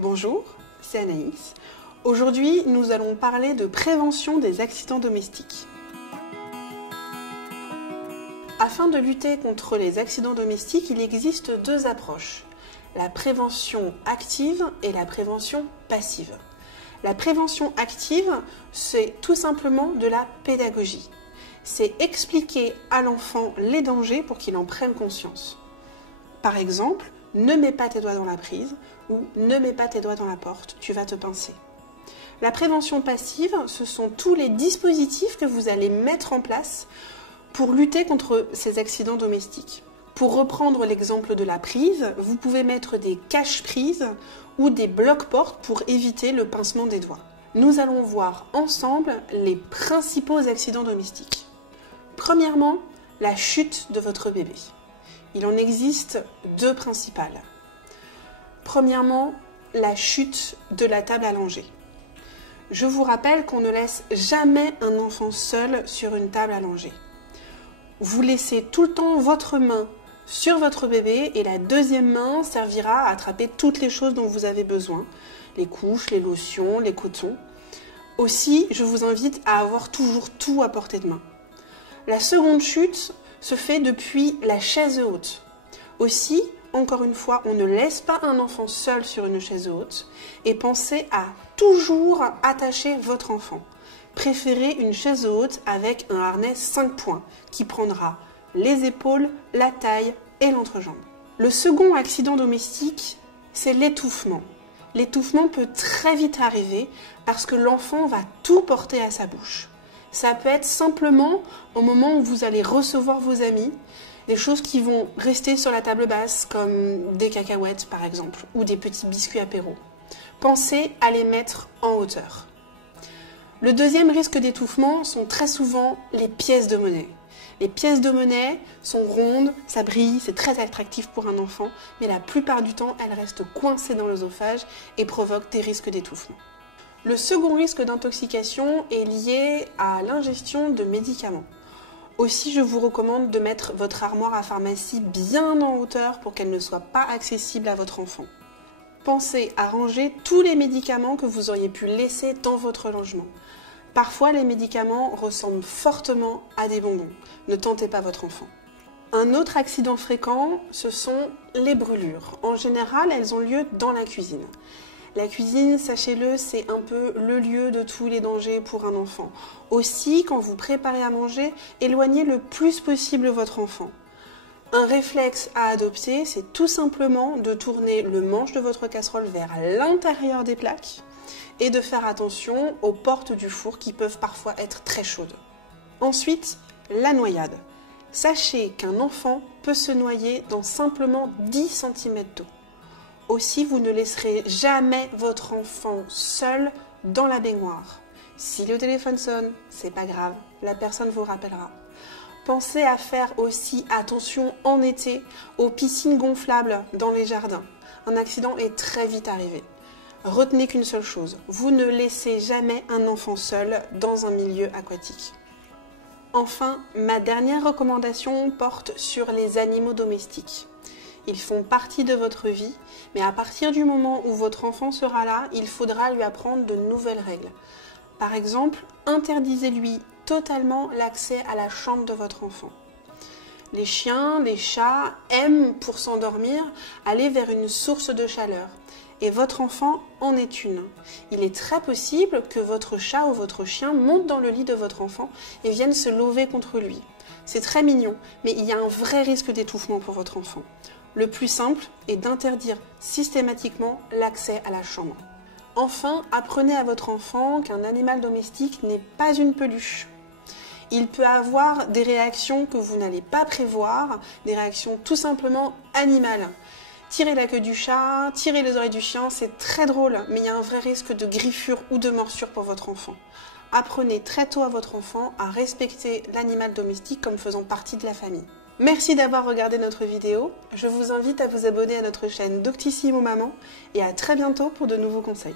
Bonjour, c'est Anaïs. Aujourd'hui, nous allons parler de prévention des accidents domestiques. Afin de lutter contre les accidents domestiques, il existe deux approches, la prévention active et la prévention passive. La prévention active, c'est tout simplement de la pédagogie. C'est expliquer à l'enfant les dangers pour qu'il en prenne conscience. Par exemple, ne mets pas tes doigts dans la prise ou ne mets pas tes doigts dans la porte, tu vas te pincer. La prévention passive, ce sont tous les dispositifs que vous allez mettre en place pour lutter contre ces accidents domestiques. Pour reprendre l'exemple de la prise, vous pouvez mettre des caches-prises ou des blocs-portes pour éviter le pincement des doigts. Nous allons voir ensemble les principaux accidents domestiques. Premièrement, la chute de votre bébé. Il en existe deux principales. Premièrement, la chute de la table allongée. Je vous rappelle qu'on ne laisse jamais un enfant seul sur une table allongée. Vous laissez tout le temps votre main sur votre bébé et la deuxième main servira à attraper toutes les choses dont vous avez besoin. Les couches, les lotions, les cotons. Aussi, je vous invite à avoir toujours tout à portée de main. La seconde chute se fait depuis la chaise haute. Aussi, encore une fois, on ne laisse pas un enfant seul sur une chaise haute et pensez à toujours attacher votre enfant. Préférez une chaise haute avec un harnais 5 points qui prendra les épaules, la taille et l'entrejambe. Le second accident domestique, c'est l'étouffement. L'étouffement peut très vite arriver parce que l'enfant va tout porter à sa bouche. Ça peut être simplement au moment où vous allez recevoir vos amis, des choses qui vont rester sur la table basse, comme des cacahuètes par exemple, ou des petits biscuits apéro. Pensez à les mettre en hauteur. Le deuxième risque d'étouffement sont très souvent les pièces de monnaie. Les pièces de monnaie sont rondes, ça brille, c'est très attractif pour un enfant, mais la plupart du temps, elles restent coincées dans l'œsophage et provoquent des risques d'étouffement. Le second risque d'intoxication est lié à l'ingestion de médicaments. Aussi, je vous recommande de mettre votre armoire à pharmacie bien en hauteur pour qu'elle ne soit pas accessible à votre enfant. Pensez à ranger tous les médicaments que vous auriez pu laisser dans votre logement. Parfois, les médicaments ressemblent fortement à des bonbons. Ne tentez pas votre enfant. Un autre accident fréquent, ce sont les brûlures. En général, elles ont lieu dans la cuisine. La cuisine, sachez-le, c'est un peu le lieu de tous les dangers pour un enfant. Aussi, quand vous préparez à manger, éloignez le plus possible votre enfant. Un réflexe à adopter, c'est tout simplement de tourner le manche de votre casserole vers l'intérieur des plaques et de faire attention aux portes du four qui peuvent parfois être très chaudes. Ensuite, la noyade. Sachez qu'un enfant peut se noyer dans simplement 10 cm d'eau. Aussi, vous ne laisserez jamais votre enfant seul dans la baignoire. Si le téléphone sonne, c'est pas grave, la personne vous rappellera. Pensez à faire aussi attention en été aux piscines gonflables dans les jardins. Un accident est très vite arrivé. Retenez qu'une seule chose, vous ne laissez jamais un enfant seul dans un milieu aquatique. Enfin, ma dernière recommandation porte sur les animaux domestiques. Ils font partie de votre vie, mais à partir du moment où votre enfant sera là, il faudra lui apprendre de nouvelles règles. Par exemple, interdisez-lui totalement l'accès à la chambre de votre enfant. Les chiens, les chats aiment, pour s'endormir, aller vers une source de chaleur. Et votre enfant en est une. Il est très possible que votre chat ou votre chien monte dans le lit de votre enfant et vienne se lever contre lui. C'est très mignon, mais il y a un vrai risque d'étouffement pour votre enfant. Le plus simple est d'interdire systématiquement l'accès à la chambre. Enfin, apprenez à votre enfant qu'un animal domestique n'est pas une peluche. Il peut avoir des réactions que vous n'allez pas prévoir, des réactions tout simplement animales. Tirer la queue du chat, tirer les oreilles du chien, c'est très drôle, mais il y a un vrai risque de griffure ou de morsure pour votre enfant. Apprenez très tôt à votre enfant à respecter l'animal domestique comme faisant partie de la famille. Merci d'avoir regardé notre vidéo. Je vous invite à vous abonner à notre chaîne Doctissimo Maman et à très bientôt pour de nouveaux conseils.